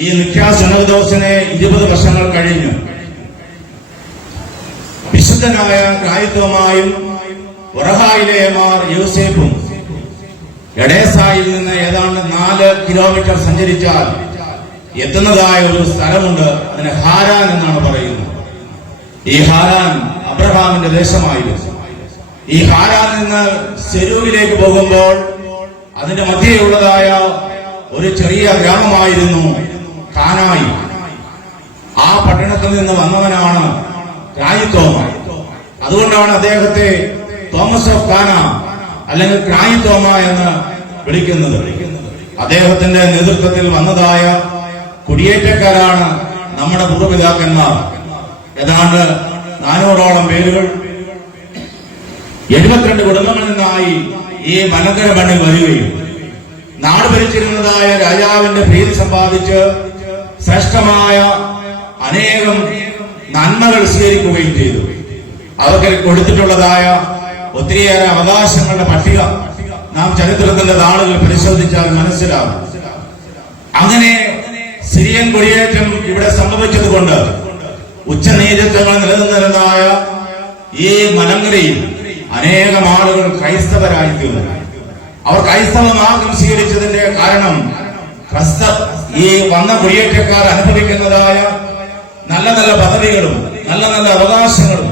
ഈ നിത്യാസനദോഷനെ ഇരുപത് വർഷങ്ങൾ കഴിഞ്ഞു. വിശുദ്ധനായ കായിത്വമായും ഉറഹായിലെ മാർ യൂസേഫും എഡേസായിൽ നിന്ന് ഏതാണ്ട് നാല് കിലോമീറ്റർ സഞ്ചരിച്ചാൽ എത്തുന്നതായ ഒരു സ്ഥലമുണ്ട് അതിന് ഹാരാൻ എന്നാണ് പറയുന്നത്. ഈ ഹാരാൻ അബ്രഹാമിന്റെ ദേശമായിരുന്നു. ഈ ഹാരാൻ നിന്ന് സെരൂവിലേക്ക് പോകുമ്പോൾ അതിന്റെ മധ്യയുള്ളതായ ഒരു ചെറിയ ഗ്രാമമായിരുന്നു കാനായി ആ പട്ടണത്തിൽ നിന്ന് വന്നവനാണ് ക്രായിത്തോമ. അതുകൊണ്ടാണ് അദ്ദേഹത്തെ തോമസ് ഓഫ് താന അല്ലെങ്കിൽ ക്രായിത്തോമ എന്ന് വിളിക്കുന്നത്. അദ്ദേഹത്തിന്റെ നേതൃത്വത്തിൽ വന്നതായ കുടിയേറ്റക്കാരാണ് നമ്മുടെ പൂർവപിതാക്കന്മാർ. ഏതാണ്ട് നാനൂറോളം പേരുകൾ. എഴുപത്തിരണ്ട് കുടുംബങ്ങളിൽ നിന്നായി ഈ മലങ്കര മണ്ണിൽ വരികയും നാട് ഭരിച്ചിരുന്നതായ രാജാവിന്റെ പ്രീതി സമ്പാദിച്ച് ശ്രേഷ്ഠമായ അനേകം നന്മകൾ സ്വീകരിക്കുകയും ചെയ്തു. അവർക്ക് കൊടുത്തിട്ടുള്ളതായ ഒത്തിരിയേറെ അവകാശങ്ങളുടെ പട്ടിക നാം ചരിത്രത്തിന്റെ നാളുകൾ പരിശോധിച്ചാൽ മനസ്സിലാവും. അങ്ങനെ സിറിയൻ കുടിയേറ്റം ഇവിടെ സംഭവിച്ചതുകൊണ്ട് ഉച്ചനീചത്വങ്ങൾ നിലനിന്നിരുന്നതായ ഈ മലങ്കരയിൽ അനേകം ആളുകൾ ക്രൈസ്തവരായി അവർ ക്രൈസ്തവ മാർഗം സ്വീകരിച്ചതിന്റെ കാരണം ക്രസ്ത ഈ വന്ന കുടിയേറ്റക്കാർ അനുഭവിക്കുന്നതായ നല്ല നല്ല പദവികളും നല്ല നല്ല അവകാശങ്ങളും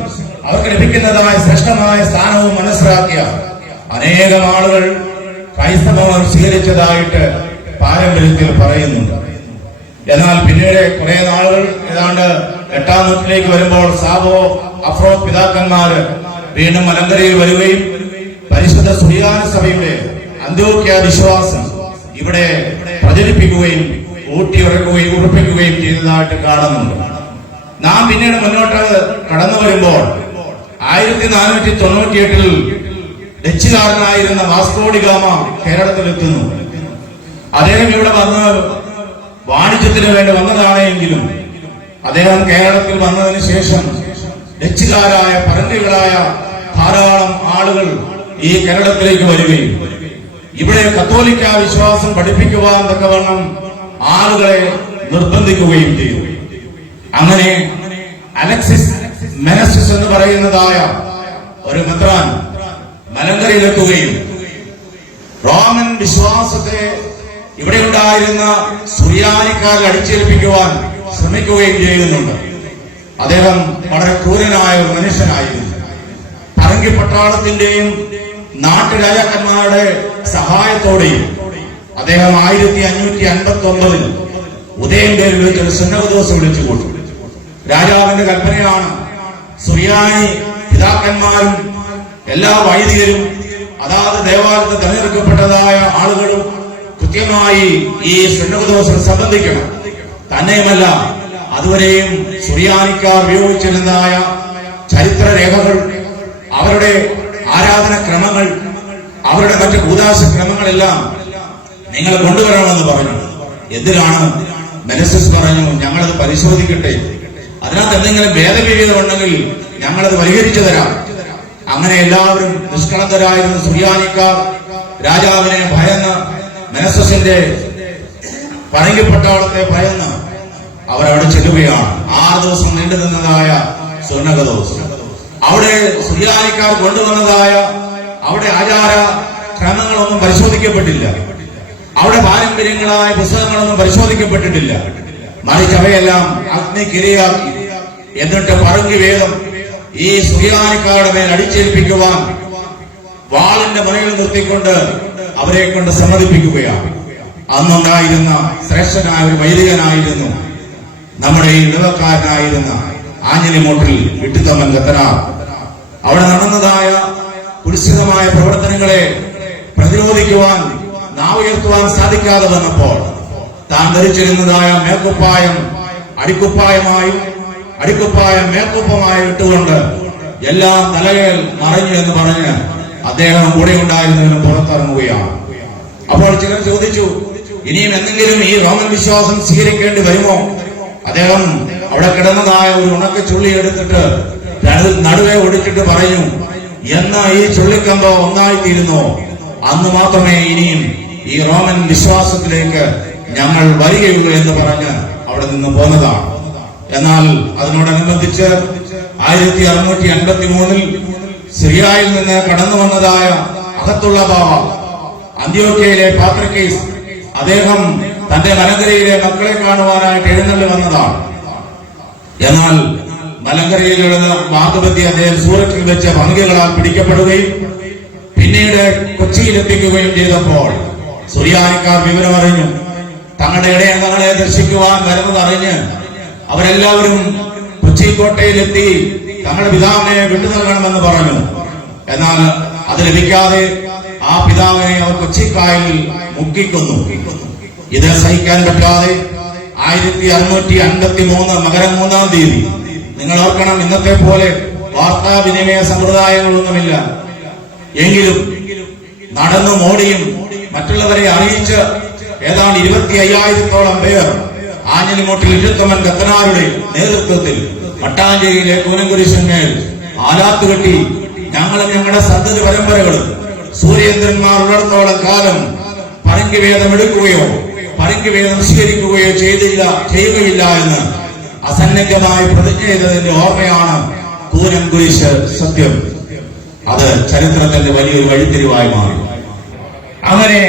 അവർക്ക് ലഭിക്കുന്നതായ ശ്രേഷ്ഠമായ സ്ഥാനവും മനസ്സിലാക്കിയ അനേകം ആളുകൾ ക്രൈസ്തവർ സ്വീകരിച്ചതായിട്ട് പാരമ്പര്യത്തിൽ പറയുന്നുണ്ട്. എന്നാൽ പിന്നീട് കുറെ നാളുകൾ ഏതാണ്ട് എട്ടാം നൂറ്റിലേക്ക് വരുമ്പോൾ സാബോ അഫ്രോ പിതാക്കന്മാര് വീണ്ടും മലങ്കരയിൽ വരികയും പരിശുദ്ധ സുറിയാന സഭയുടെ അന്ത്യോക്യ വിശ്വാസം ഇവിടെ പ്രചരിപ്പിക്കുകയും ഊട്ടിയുറക്കുകയും ഉറപ്പിക്കുകയും ചെയ്തതായിട്ട് കാണുന്നുണ്ട്. നാം പിന്നീട് മുന്നോട്ട് കടന്നു വരുമ്പോൾ ആയിരത്തി നാനൂറ്റി തൊണ്ണൂറ്റിയെട്ടിൽ ഡച്ചുകാരനായിരുന്ന വാസ്കോഡിഗാമ കേരളത്തിലെത്തുന്നു. അദ്ദേഹം ഇവിടെ വന്ന് വാണിജ്യത്തിന് വേണ്ടി വന്നതാണെങ്കിലും അദ്ദേഹം കേരളത്തിൽ വന്നതിന് ശേഷം ഡച്ചുകാരായ പരന്തികളായ ധാരാളം ആളുകൾ ഈ കേരളത്തിലേക്ക് വരികയും. ഇവിടെ കത്തോലിക്ക വിശ്വാസം പഠിപ്പിക്കുവാൻ തക്കവണ്ണം ആളുകളെ നിർബന്ധിക്കുകയും ചെയ്തു. അങ്ങനെ അലക്സിസ് മെനസിസ് എന്ന് പറയുന്നതായ ഒരു മെത്രാൻ മലങ്കരയിലെത്തുകയും റോമൻ വിശ്വാസത്തെ ഇവിടെ ഉണ്ടായിരുന്ന സുറിയാനിക്കാരിൽ അടിച്ചേൽപ്പിക്കുവാൻ ശ്രമിക്കുകയും ചെയ്യുന്നുണ്ട്. അദ്ദേഹം വളരെ ക്രൂരനായ ഒരു മനുഷ്യനായിരുന്നു. പറങ്കി പട്ടാളത്തിന്റെയും നാട്ടുരാജാക്കന്മാരുടെ സഹായത്തോടെയും അദ്ദേഹം ആയിരത്തി അഞ്ഞൂറ്റി അൻപത്തി ഒമ്പതിൽ ഉദയംപേരിൽ വെച്ചൊരു സുന്നവദോസം വിളിച്ചു കൂട്ടി. രാജാവിന്റെ കൽപ്പനയാണ് സുറിയാനി പിതാക്കന്മാരും എല്ലാ വൈദികരും അതാത് ദേവാലയത്തെ തെരഞ്ഞെടുക്കപ്പെട്ടതായ ആളുകളും കൃത്യമായി ഈ സുന്നവദോസം സംബന്ധിക്കണം. തന്നെയുമല്ല അതുവരെയും സുറിയാനിക്കാർ ഉപയോഗിച്ചിരുന്നതായ ചരിത്ര രേഖകൾ അവരുടെ ആരാധന ക്രമങ്ങൾ അവരുടെ മറ്റ് ഭൂതാശ ക്രമങ്ങളെല്ലാം നിങ്ങൾ കൊണ്ടുവരണമെന്ന് പറഞ്ഞു. എന്തിനാണ്? മെനസസ് പറഞ്ഞു ഞങ്ങളത് പരിശോധിക്കട്ടെ. അതിനകത്ത് എന്തെങ്കിലും ഭേദവിഹിതം ഉണ്ടെങ്കിൽ ഞങ്ങളത് പരിഹരിച്ചു തരാം. അങ്ങനെ എല്ലാവരും നിഷ്കളങ്കരായിരുന്ന. സുറിയാനിക്കാർ രാജാവിനെ ഭയന്ന് മെനസസിന്റെ പഴങ്കിപ്പട്ടാളത്തെ ഭയന്ന് അവരവിടെ ചെല്ലുകയാണ്. ആറ് ദിവസം നീണ്ടു നിന്നതായ സ്വർണകദോസ് അവിടെ സുറിയാനിക്കാർ കൊണ്ടുവന്നതായ അവിടെ ആചാര ക്രമങ്ങളൊന്നും പരിശോധിക്കപ്പെട്ടില്ല. അവിടെ പാരമ്പര്യങ്ങളായ പുസ്തകങ്ങളൊന്നും പരിശോധിക്കപ്പെട്ടിട്ടില്ല. മറിച്ച് അവയെല്ലാം അഗ്നിക്കിരയാക്കി. എന്നിട്ട് പറങ്കി വേദം ഈ സുറിയാനിക്കാരുടെ മേൽ അടിച്ചേൽപ്പിക്കുവാൻ വാളിന്റെ മുനയിൽ നിർത്തിക്കൊണ്ട് അവരെ കൊണ്ട് സമ്മതിപ്പിക്കുകയാണ്. അന്നുണ്ടായിരുന്ന ശ്രേഷ്ഠനായ ഒരു വൈദികനായിരുന്നു. നമ്മുടെ ഈ ഇടവക്കാരനായിരുന്ന ആഞ്ഞലിമോട്ടിൽ വിട്ടുതമ്മൻ കത്തനാർ അവിടെ നടന്നതായ കുരിശിതമായ പ്രവർത്തനങ്ങളെ പ്രതിരോധിക്കുവാൻ നാവുയർത്തുവാൻ സാധിക്കാതെ വന്നപ്പോൾ താൻ ധരിച്ചിരുന്നതായ മേക്കുപ്പായം അടിക്കുപ്പായമായും അടിക്കുപ്പായം മേക്കുപ്പമായി ഇട്ടുകൊണ്ട് എല്ലാ തലയിൽ മറഞ്ഞു എന്ന് പറഞ്ഞ് അദ്ദേഹം കൂടെ ഉണ്ടായിരുന്നതിനും പുറത്തിറങ്ങുകയാണ്. അപ്പോൾ ചിലർ ചോദിച്ചു ഇനിയും എന്തെങ്കിലും ഈ റോമൻ വിശ്വാസം സ്വീകരിക്കേണ്ടി വരുമോ? അദ്ദേഹം അവിടെ കിടന്നതായ ഒരു ഉണക്ക ചുള്ളി എടുത്തിട്ട് നടു- നടുവെ ഒടിച്ചിട്ട് പറയും എന്നാ ഈ ചുള്ളിക്കമ്പ ഒന്നായിത്തീരുന്നോ. അന്ന് മാത്രമേ ഇനിയും ഈ റോമൻ വിശ്വാസത്തിലേക്ക് ഞങ്ങൾ വരികയുള്ളൂ എന്ന് പറഞ്ഞ് അവിടെ നിന്ന് പോന്നതാണ്. എന്നാൽ അതിനോടനുബന്ധിച്ച് ആയിരത്തി അറുന്നൂറ്റി അൻപത്തി മൂന്നിൽ സിറിയായിൽ നിന്ന് കടന്നു വന്നതായ അകത്തുള്ള ബാവ അന്ത്യോക്കയിലെ പാത്രക്കേസ് അദ്ദേഹം തന്റെ മലങ്കരയിലെ മക്കളെ കാണുവാനായിട്ട് എഴുന്നള്ളി വന്നതാണ്. എന്നാൽ മലങ്കരയിലുള്ള വാദപതി അദ്ദേഹം സൂററ്റിൽ വെച്ച് ഭംഗികളാൽ പിടിക്കപ്പെടുകയും പിന്നീട് കൊച്ചിയിലെത്തിക്കുകയും ചെയ്തപ്പോൾ സുറിയാനിക്കാർ വിവരമറിഞ്ഞു തങ്ങളുടെ ഇടയങ്ങളെ ദർശിക്കുവാൻ വരുന്നതറിഞ്ഞ് അവരെല്ലാവരും കൊച്ചി കോട്ടയിലെത്തി തങ്ങളുടെ പിതാവിനെ വിട്ടു നൽകണമെന്ന് പറഞ്ഞു. എന്നാൽ അത് ലഭിക്കാതെ ആ പിതാവിനെ അവർ കൊച്ചിക്കായലിൽ മുക്കിക്കൊന്നു. ഇത് സഹിക്കാൻ പറ്റാതെ ആയിരത്തി അറുന്നൂറ്റി അൻപത്തി മൂന്ന് മകരം മൂന്നാം തീയതി. നിങ്ങൾ ഓർക്കണം ഇന്നത്തെ പോലെ വാർത്താവിനിമയ സമ്പ്രദായങ്ങളൊന്നുമില്ല. എങ്കിലും നടന്നു മോടിയും മറ്റുള്ളവരെ അറിയിച്ച് ഏതാണ്ട് ഇരുപത്തി അയ്യായിരത്തോളം പേർ ആഞ്ഞിലിമോട്ടിൽ ഇരുത്തമൻ കത്തനാരുടെ നേതൃത്വത്തിൽ മട്ടാഞ്ചേരിയിലെ കൂനംകുരിശന്മേൽ ആലാത്തു കെട്ടി ഞങ്ങളും ഞങ്ങളുടെ സന്തതി പരമ്പരകളും സൂര്യേന്ദ്രന്മാർ ഉള്ളിടത്തോളം കാലം പരങ്കി വേദം എടുക്കുകയോ പരങ്കി വേദം സ്വീകരിക്കുകയോ ചെയ്തില്ല ചെയ്യുകയില്ല എന്ന് അസന്നിഗ്ധമായി പ്രതിജ്ഞ ചെയ്തതിന്റെ ഓർമ്മയാണ് കൂനം കുരിശ് സത്യം. അത് ചരിത്രത്തിന്റെ വലിയൊരു വഴിത്തിരിവായി മാറി. അങ്ങനെ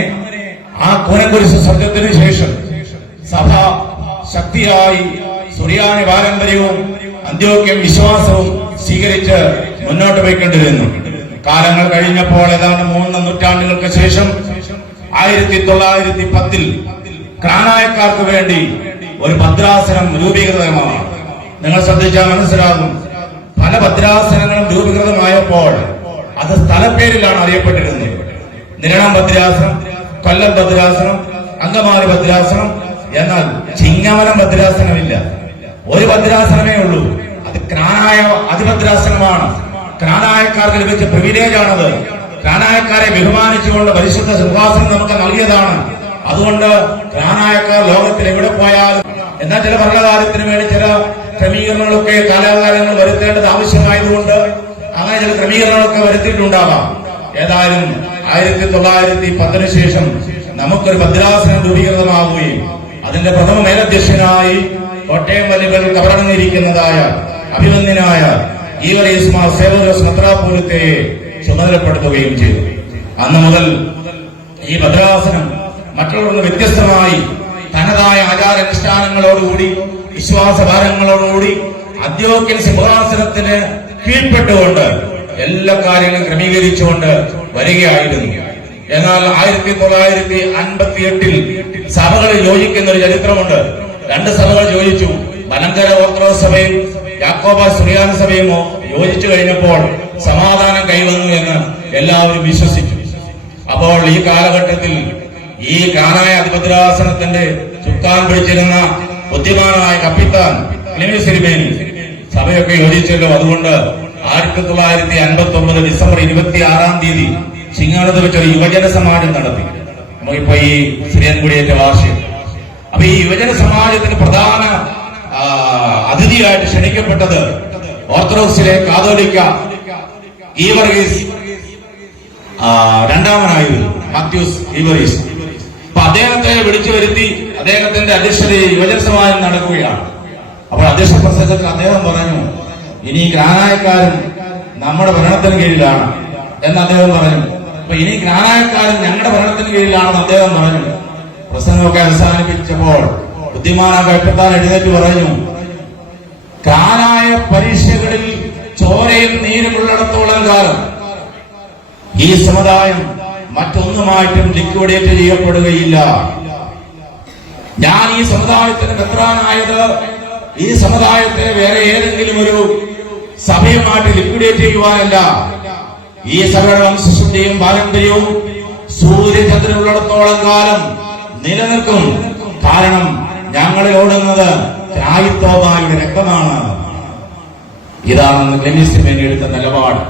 ആ കൂനംകുരിശ് സത്യത്തിന് ശേഷം സഭ ശക്തിയായി സുറിയാനി പാരമ്പര്യവും അന്ത്യോക്യം വിശ്വാസവും സ്വീകരിച്ച് മുന്നോട്ട് പോയിക്കൊണ്ടിരുന്നു. കാലങ്ങൾ കഴിഞ്ഞപ്പോൾ ഏതാണ്ട് മൂന്ന് നൂറ്റാണ്ടുകൾക്ക് ശേഷം ആയിരത്തി തൊള്ളായിരത്തി പത്തിൽ ക്രാനായക്കാർക്ക് വേണ്ടി ഒരു ഭദ്രാസനം രൂപീകൃതമാണ്. നിങ്ങൾ ശ്രദ്ധിച്ചാൽ മനസ്സിലാകും. പല ഭദ്രാസനങ്ങളും രൂപീകൃതമായപ്പോൾ അത് സ്ഥലപ്പേരിലാണ് അറിയപ്പെട്ടിരുന്നത്. നിരണം ഭദ്രാസനം കൊല്ലം ഭദ്രാസനം അങ്കമാലി ഭദ്രാസനം എന്നാൽ ചിങ്ങമനം ഭദ്രാസനമില്ല. ഒരു ഭദ്രാസനമേ ഉള്ളൂ. അത് ക്രാനായ അതിഭദ്രാസനമാണ്. ക്രാനായക്കാർക്ക് ലഭിച്ച പ്രിവിലേജ് ആണത്. ക്രാനായക്കാരെ ബഹുമാനിച്ചുകൊണ്ട് പരിശുദ്ധ സിംഹാസനം നമുക്ക് നൽകിയതാണ്. അതുകൊണ്ട് ക്രാനായക്കാർ ലോകത്തിൽ എവിടെ പോയാലും എന്നാൽ ചില ഭരണകാര്യത്തിന് വേണ്ടി ചില ക്രമീകരണങ്ങളൊക്കെ കാലാകാലങ്ങൾ വരുത്തേണ്ടത് ആവശ്യമായതുകൊണ്ട് അങ്ങനെ ചില ക്രമീകരണങ്ങളൊക്കെ വരുത്തിയിട്ടുണ്ടാവാം. ഏതായാലും ആയിരത്തി തൊള്ളായിരത്തി പത്തിന് ശേഷം നമുക്കൊരു ഭദ്രാസനം രൂപീകൃതമാവുകയും അതിന്റെ പ്രഥമ മേലധ്യക്ഷനായി കോട്ടയം വലികൾ കവറടങ്ങിയിരിക്കുന്നതായ അഭിമന്യനായ ഈവറീസ്മാ സേവദോസ് മെത്രാപൂരത്തെ ചുമതലപ്പെടുത്തുകയും ചെയ്തു. അന്ന് മുതൽ ഈ ഭദ്രാസനം മറ്റുള്ളവരിൽ വ്യത്യസ്തമായി തനതായ ആചാരാനുഷ്ഠാനങ്ങളോടുകൂടി വിശ്വാസഭാരങ്ങളോടുകൂടി അദ്യോക്യൻ സിംഹാസനത്തിന് കീഴ്പ്പെട്ടുകൊണ്ട് എല്ലാ കാര്യങ്ങളും ക്രമീകരിച്ചുകൊണ്ട് വരികയായിരുന്നു. എന്നാൽ ആയിരത്തി തൊള്ളായിരത്തി അൻപത്തി എട്ടിൽ സഭകൾ യോജിക്കുന്ന ഒരു ചരിത്രമുണ്ട്. രണ്ട് സഭകൾ യോജിച്ചു. മലങ്കര ഓർത്തഡോക്സ് സഭയും യാക്കോബ സുറിയാന സഭയും യോജിച്ചു കഴിഞ്ഞപ്പോൾ സമാധാനം കൈവന്നു എന്ന് എല്ലാവരും വിശ്വസിച്ചു. അപ്പോൾ ഈ കാലഘട്ടത്തിൽ ഈ കാനായ അധിപതിരാസനത്തിന്റെ ചുക്കാൻ പിടിച്ചിരുന്ന ബുദ്ധിമാനായ കപ്പിത്താൻ സിനിമേനി സഭയൊക്കെ യോജിച്ചല്ലോ. അതുകൊണ്ട് ആയിരത്തി തൊള്ളായിരത്തി അൻപത്തി ഒമ്പത് ഡിസംബർ ഇരുപത്തി ആറാം തീയതി ചിങ്ങാനത്ത് വെച്ചൊരു യുവജന സമാജം നടത്തി. നമുക്കിപ്പോ ഈ ശ്രീയൻകുടിയേറ്റ വാർഷികം. അപ്പൊ ഈ യുവജന സമാജത്തിന് പ്രധാന അതിഥിയായിട്ട് ക്ഷണിക്കപ്പെട്ടത് ഓർത്തഡോക്സിലെ കാതോലിക്ക ഈവർഗീസ് ആ, രണ്ടാമനായിരുന്നു മാത്യൂസ് ഈവറീസ് അപ്പൊ അദ്ദേഹത്തെ വിളിച്ചു വരുത്തി അദ്ദേഹത്തിന്റെ അധ്യക്ഷതയിൽ യുവജന സമാജം നടക്കുകയാണ്. അപ്പോൾ അധ്യക്ഷ പ്രസംഗത്തിൽ അദ്ദേഹം പറഞ്ഞു ഇനി ഗ്രാനായക്കാരും നമ്മുടെ ഭരണത്തിന് കീഴിലാണ് എന്ന് അദ്ദേഹം പറഞ്ഞു. അപ്പൊ ഇനി ഗ്രാനായക്കാരും ഞങ്ങളുടെ ഭരണത്തിന് കീഴിലാണെന്ന് അദ്ദേഹം പറഞ്ഞു. പ്രസംഗമൊക്കെ അവസാനിപ്പിച്ചപ്പോൾ ബുദ്ധിമാന കൈപ്പത്താൻ എഴുന്നേറ്റ് പറഞ്ഞു. കാനായ പരീക്ഷകളിൽ ചോരയും നീരും ഉള്ളിടത്തോളം കാലം ഈ സമുദായം മറ്റൊന്നുമായിട്ടും ലിക്വിഡേറ്റ് ചെയ്യപ്പെടുകയില്ല. ഞാൻ ഈ സമുദായത്തിന് മെത്രാനായത് ഈ സമുദായത്തെ വേറെ ഏതെങ്കിലും ഒരു സഭയുമായിട്ട് ലിക്വിഡേറ്റ് ചെയ്യുവാനല്ല. ഈ സഭയുടെ വംശത്തിന്റെയും പാരമ്പര്യവും സൂര്യചന്ദ്രനുള്ളിടത്തോളം കാലം നിലനിൽക്കും. കാരണം ഞങ്ങളിൽ ഓടുന്നത് ത്രായിത്തോബായുടെ രക്തമാണ്. ഇതാണ് ക്ലെമിസിന് വേണ്ടി എടുത്ത നിലപാട്.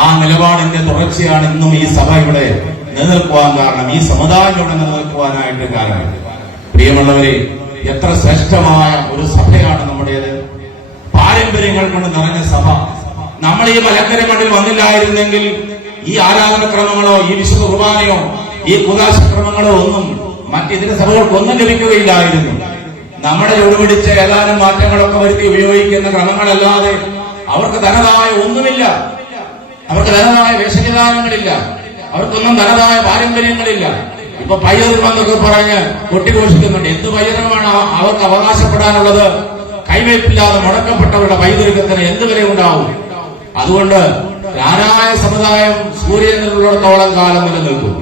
ആ നിലപാടിന്റെ തുടർച്ചയാണ് ഇന്നും ഈ സഭ ഇവിടെ നിലനിൽക്കുവാൻ കാരണം. ഈ സമുദായം നിലനിൽക്കുവാനായിട്ട് കാരണം. പ്രിയമുള്ളവരെ എത്ര ശ്രേഷ്ഠമായ ഒരു സഭയാണ് നമ്മുടേത്. പാരമ്പര്യങ്ങൾ കൊണ്ട് നിറഞ്ഞ സഭ. നമ്മൾ ഈ മലക്കര മണ്ണിൽ വന്നില്ലായിരുന്നെങ്കിൽ ഈ ആരാധന ക്രമങ്ങളോ ഈ വിശുദ്ധ കുർബാനയോ ഈ കുദാശക്രമങ്ങളോ ഒന്നും മറ്റിതര സഭകൾക്കൊന്നും ലഭിക്കുകയില്ലായിരുന്നു. നമ്മുടെ ചുടുപിടിച്ച ഏതാനും മാറ്റങ്ങളൊക്കെ വരുത്തി ഉപയോഗിക്കുന്ന ക്രമങ്ങളല്ലാതെ അവർക്ക് തനതായ ഒന്നുമില്ല. അവർക്ക് തനതായ വേഷവിധാനങ്ങളില്ല. അവർക്കൊന്നും തനതായ പാരമ്പര്യങ്ങളില്ല. ഇപ്പൊ പൈതൃകം പറഞ്ഞ് കൊട്ടിഘോഷിക്കുന്നുണ്ട്. എന്ത് പൈതൃകമാണ് അവ- അവർക്ക് അവകാശപ്പെടാനുള്ളത്? കൈവയ്പില്ലാതെ മുടക്കപ്പെട്ടവരുടെ പൈതൃകത്തിന് എന്ത് വില ഉണ്ടാവും അതുകൊണ്ട് രാരായ സമുദായം സൂര്യനിലുള്ളിടത്തോളം കാലം നിലനിൽക്കും.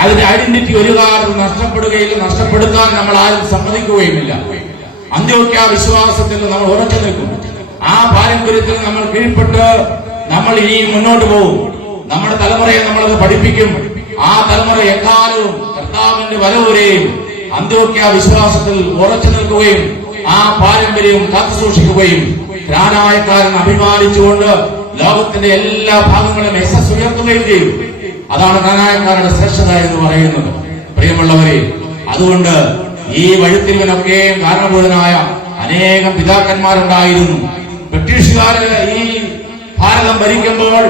അതിന്റെ ഐഡന്റിറ്റി ഒരു കാലം നഷ്ടപ്പെടുകയില്ല നഷ്ടപ്പെടുത്താൻ നമ്മൾ ആരും സമ്മതിക്കുകയുമില്ല. അന്ത്യോക്യ വിശ്വാസത്തിൽ നമ്മൾ ഉറച്ചു നിൽക്കും. ആ പാരമ്പര്യത്തിൽ നമ്മൾ കീഴ്പ്പെട്ട് നമ്മൾ ഇനി മുന്നോട്ട് പോകും. നമ്മുടെ തലമുറയെ നമ്മളത് പഠിപ്പിക്കും. ആ തലമുറ എക്കാലവും കർത്താവിന്റെ വരവരെയും അന്ത്യോക്യ വിശ്വാസത്തിൽ ഉറച്ചു നിൽക്കുകയും ആ പാരമ്പര്യവും കാത്തു സൂക്ഷിക്കുകയും ജ്ഞാനായക്കാരൻ അഭിമാനിച്ചുകൊണ്ട് ലോകത്തിന്റെ എല്ലാ ഭാഗങ്ങളും യശസ് ഉയർത്തുകയും ചെയ്യും അതാണ് ഗ്രാനായക്കാരുടെ ശ്രേഷ്ഠത എന്ന് പറയുന്നത്. പ്രിയമുള്ളവരെ അതുകൊണ്ട് ഈ വഴിത്തിരിവിനൊക്കെയും കാരണഭൂതനായ അനേകം പിതാക്കന്മാരുണ്ടായിരുന്നു. ബ്രിട്ടീഷുകാര് ഈ ഭാരതം ഭരിക്കുമ്പോൾ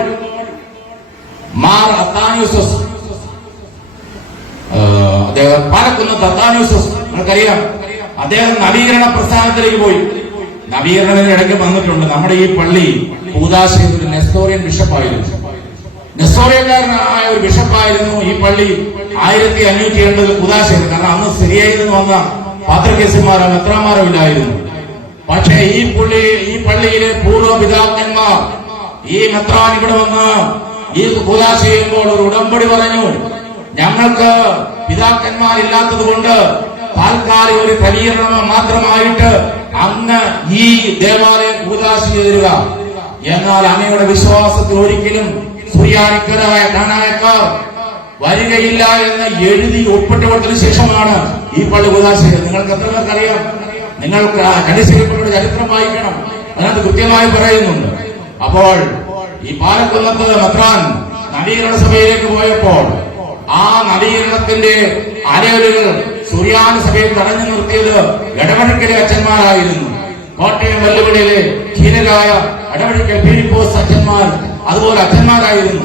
മാർ അത്താനൂസസ് അദ്ദേഹം പാലക്കുന്ന് തത്താനൂസസ് നിങ്ങൾക്കറിയാം? അദ്ദേഹം നവീകരണ പ്രസ്ഥാനത്തിലേക്ക് പോയി. നവീകരണത്തിന് ഇടയ്ക്ക് വന്നിട്ടുണ്ട്. നമ്മുടെ ഈ പള്ളി പൂതാശയിൽ ഒരു നെസ്തോറിയൻ ബിഷപ്പായിരുന്നു. നെസ്തോറിയക്കാരനായ ഒരു ബിഷപ്പായിരുന്നു ഈ പള്ളി ആയിരത്തി അഞ്ഞൂറ്റി എൺപതിൽ പൂതാശയിൽ കാരണം അന്ന് സിറിയയിൽ നിന്ന് വന്ന പാത്രകേസിമാരോ മെത്രാമാരോ ഇല്ലായിരുന്നു. പക്ഷേ ഈ പുള്ളി ഈ പള്ളിയിലെ പൂർവ പിതാക്കന്മാർ ഈ മെത്രാൻ ഇവിടെ വന്ന് ഈ ചെയ്യുമ്പോൾ ഒരു ഉടമ്പടി പറഞ്ഞു. ഞങ്ങൾക്ക് പിതാക്കന്മാരില്ലാത്തത് കൊണ്ട് താൽക്കാലിക ഒരു ക്രമീകരണം മാത്രമായിട്ട് അന്ന് ഈ ദേവാലയം കൂതാശ ചെയ്തിരുക. എന്നാൽ അങ്ങയുടെ വിശ്വാസത്തിൽ ഒരിക്കലും സുറിയാനിക്കരായ കാണായക്കാർ വരികയില്ല എന്ന് എഴുതി ഒപ്പിട്ട് കൊടുത്തതിനു ശേഷമാണ് ഈ പള്ളി കൂതാശ നിങ്ങൾക്ക് എത്ര പേർക്കറിയാം നിങ്ങൾക്ക് ആ കണിശിരിപ്പുകളുടെ ചരിത്രം വായിക്കണം. അതിനകത്ത് കൃത്യമായി പറയുന്നുണ്ട്. അപ്പോൾ ഈ പാലക്കുന്നത്ത് മത്രാൻ നവീകരണ സഭയിലേക്ക് പോയപ്പോൾ ആ നവീകരണത്തിന്റെ അരയലുകൾ സുറിയാന സഭയിൽ തടഞ്ഞു നിർത്തിയത് ഇടപെടക്കലെ അച്ഛന്മാരായിരുന്നു. കോട്ടയം വെല്ലുവിളിയിലെ ഖീനരായ ഇടപെടക്കൽ പീരിപ്പോസ് അച്ഛന്മാർ അതുപോലെ അച്ഛന്മാരായിരുന്നു.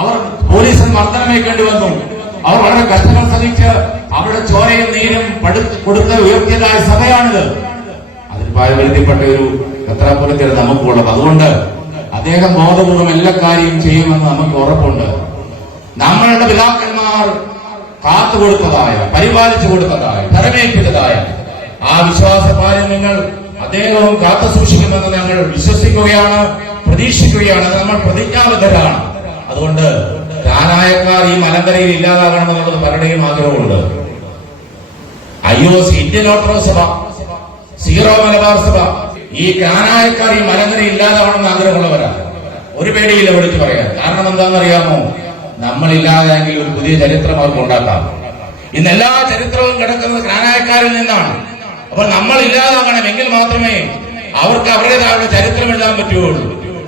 അവർ പോലീസിന് മർദ്ദനമേക്കേണ്ടി വന്നു. അവർ വളരെ കഷ്ടങ്ങൾ സഹിച്ച് അവരുടെ ചോരയും നീരും കൊടുത്ത് ഉയർത്തിയതായ സഭയാണിത്. അതിൽ പാരമ്പര്യത്തിൽപ്പെട്ട ഒരു എത്രാപുരത്തിൽ നമുക്കുള്ളത്. അതുകൊണ്ട് അദ്ദേഹം ബോധപൂർവം എല്ലാ കാര്യവും ചെയ്യുമെന്ന് നമുക്ക് ഉറപ്പുണ്ട്. നമ്മളുടെ പിതാക്കന്മാർ കാത്തുകൊടുത്തതായ പരിപാലിച്ചു കൊടുത്തതായ തരമേറ്റതായ ആ വിശ്വാസ നിങ്ങൾ അദ്ദേഹവും കാത്തു സൂക്ഷിക്കുമെന്ന് ഞങ്ങൾ വിശ്വസിക്കുകയാണ് പ്രതീക്ഷിക്കുകയാണ് നമ്മൾ പ്രതിജ്ഞാബദ്ധരാണ്. അതുകൊണ്ട് ധാനായക്കാർ ഈ മലങ്കരയിൽ ഇല്ലാതാകണമെന്നുള്ളത് പലരുടെയും ആഗ്രഹമുണ്ട്. I O C Indian Orthodox സഭ സീറോ മലബാർ സഭ ഈ കാനായക്കാർ ഈ മലങ്കര ഇല്ലാതാവണമെന്ന് ആഗ്രഹമുള്ളവരാണ്. ഒരു പേടിയില്ല വിളിച്ചു പറയാൻ. കാരണം എന്താണെന്നറിയാമോ? നമ്മളില്ലാതെങ്കിൽ ഒരു പുതിയ ചരിത്രം അവർക്ക് ഉണ്ടാക്കാം. ഇന്ന് എല്ലാ ചരിത്രവും കിടക്കുന്നത് ജ്ഞാനായക്കാരിൽ നിന്നാണ്. അപ്പോൾ നമ്മൾ ഇല്ലാതാകണമെങ്കിൽ മാത്രമേ അവർക്ക് അവരുടേതായുള്ള ചരിത്രം എഴുതാൻ പറ്റുകയുള്ളൂ.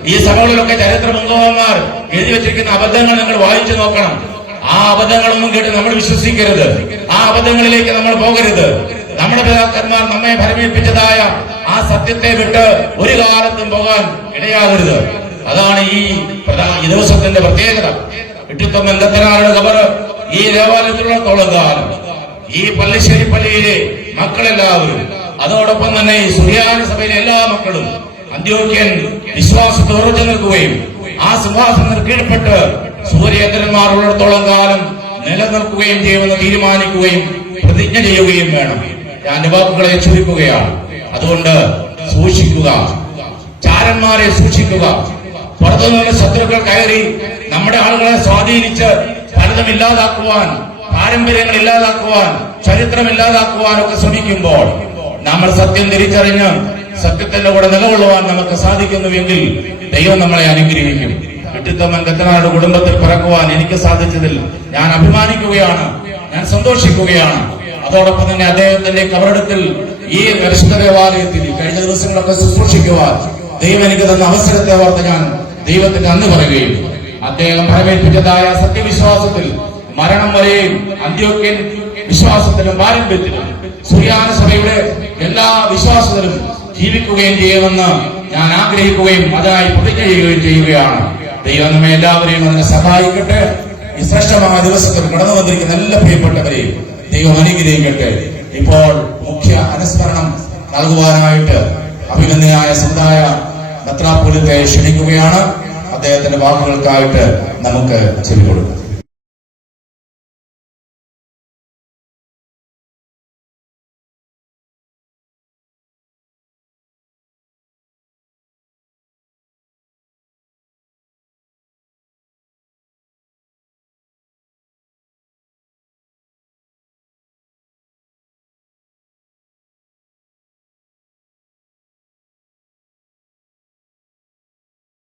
ഈ സഭകളിലൊക്കെ ചരിത്ര മുഖവന്മാർ എഴുതി വെച്ചിരിക്കുന്ന അബദ്ധങ്ങൾ നിങ്ങൾ വായിച്ചു നോക്കണം. ആ അബദ്ധങ്ങളൊന്നും കേട്ട് നമ്മൾ വിശ്വസിക്കരുത്. ആ അബദ്ധങ്ങളിലേക്ക് നമ്മൾ പോകരുത്. നമ്മുടെ പിതാക്കന്മാർ നമ്മെ ഭരമേൽപ്പിച്ചതായ ആ സത്യത്തെ വിട്ട് ഒരു കാലത്തും പോകാൻ ഇടയാകരുത്. അതാണ് ഈ ദിവസത്തിന്റെ പ്രത്യേകത. ഇട്ടിത്തം എന്തത്തനാരുടെ കബർ ഈ ദേവാലയത്തിലുള്ളത്തോളം കാലം ഈ പള്ളിശ്ശേരി പള്ളിയിലെ മക്കളെല്ലാവരും അതോടൊപ്പം തന്നെ ഈ സുറിയാന സഭയിലെ എല്ലാ മക്കളും അന്ത്യോക്യൻ വിശ്വാസത്തെ ഉറച്ചു നിൽക്കുകയും ആ സിംഹാസനത്തിന് കീഴ്പ്പെട്ട് സൂര്യേന്ദ്രന്മാർ ഉള്ളിടത്തോളം കാലം നിലനിൽക്കുകയും ചെയ്യുമെന്ന് തീരുമാനിക്കുകയും പ്രതിജ്ഞ ചെയ്യുകയും വേണം. ഞാൻ വാക്കുകളെ ചുരുക്കുകയാണ് അതുകൊണ്ട് സൂക്ഷിക്കുക. ചാരന്മാരെ സൂക്ഷിക്കുക. പുറത്തുനിന്നുള്ള ശത്രുക്കൾ കയറി നമ്മുടെ ആളുകളെ സ്വാധീനിച്ച് പലതും ഇല്ലാതാക്കുവാൻ പാരമ്പര്യങ്ങൾ ഇല്ലാതാക്കുവാൻ ചരിത്രം ഇല്ലാതാക്കുവാൻ ഒക്കെ ശ്രമിക്കുമ്പോൾ നമ്മൾ സത്യം തിരിച്ചറിഞ്ഞ് സത്യത്തിന്റെ കൂടെ നിലകൊള്ളുവാൻ നമുക്ക് സാധിക്കുന്നുവെങ്കിൽ ദൈവം നമ്മളെ അനുഗ്രഹിക്കും. വെട്ടിത്തമ്മൻ കത്തനാട് കുടുംബത്തിൽ പിറക്കുവാൻ എനിക്ക് സാധിച്ചതിൽ ഞാൻ അഭിമാനിക്കുകയാണ് ഞാൻ സന്തോഷിക്കുകയാണ്. അതോടൊപ്പം തന്നെ അദ്ദേഹത്തിന്റെ കബറടത്തിൽ ഈ പരിശുദ്ധ ദേവാലയത്തിൽ കഴിഞ്ഞ ദിവസങ്ങളൊക്കെ ശുശ്രൂഷിക്കുവാൻ ദൈവം എനിക്ക് തന്ന അവസരത്തെ ഓർത്ത് ഞാൻ ദൈവത്തിന്റെ അന്ന് പറയുകയും അദ്ദേഹം പ്രവേശിപ്പിച്ചതായ സത്യവിശ്വാസത്തിൽ മരണം വരെയും അന്ത്യോക്യൻ വിശ്വാസത്തിലും പാരമ്പര്യത്തിലും സുറിയാന സഭയുടെ എല്ലാ വിശ്വാസത്തിലും ജീവിക്കുകയും ചെയ്യുമെന്ന് ഞാൻ ആഗ്രഹിക്കുകയും അതായി പ്രതിജ്ഞ ചെയ്യുകയും ചെയ്യുകയാണ്. ദൈവം നമ്മെ എല്ലാവരെയും അതിനെ സഹായിക്കട്ടെ. ഈ ശ്രേഷ്ഠമായ ദിവസത്തിൽ കടന്നു വന്നിരിക്കുന്ന എല്ലാ പ്രിയപ്പെട്ടവരെയും ദൈവം അനുഗ്രഹിക്കട്ടെ. ഇപ്പോൾ മുഖ്യ അനുസ്മരണം നൽകുവാനായിട്ട് അഭിനന്ദനായ സമുദായ മെത്രാപ്പൊലിത്തെ ക്ഷണിക്കുകയാണ്. അദ്ദേഹത്തിന്റെ വാക്കുകൾക്കായിട്ട് നമുക്ക് ചെവി കൊടുക്കാം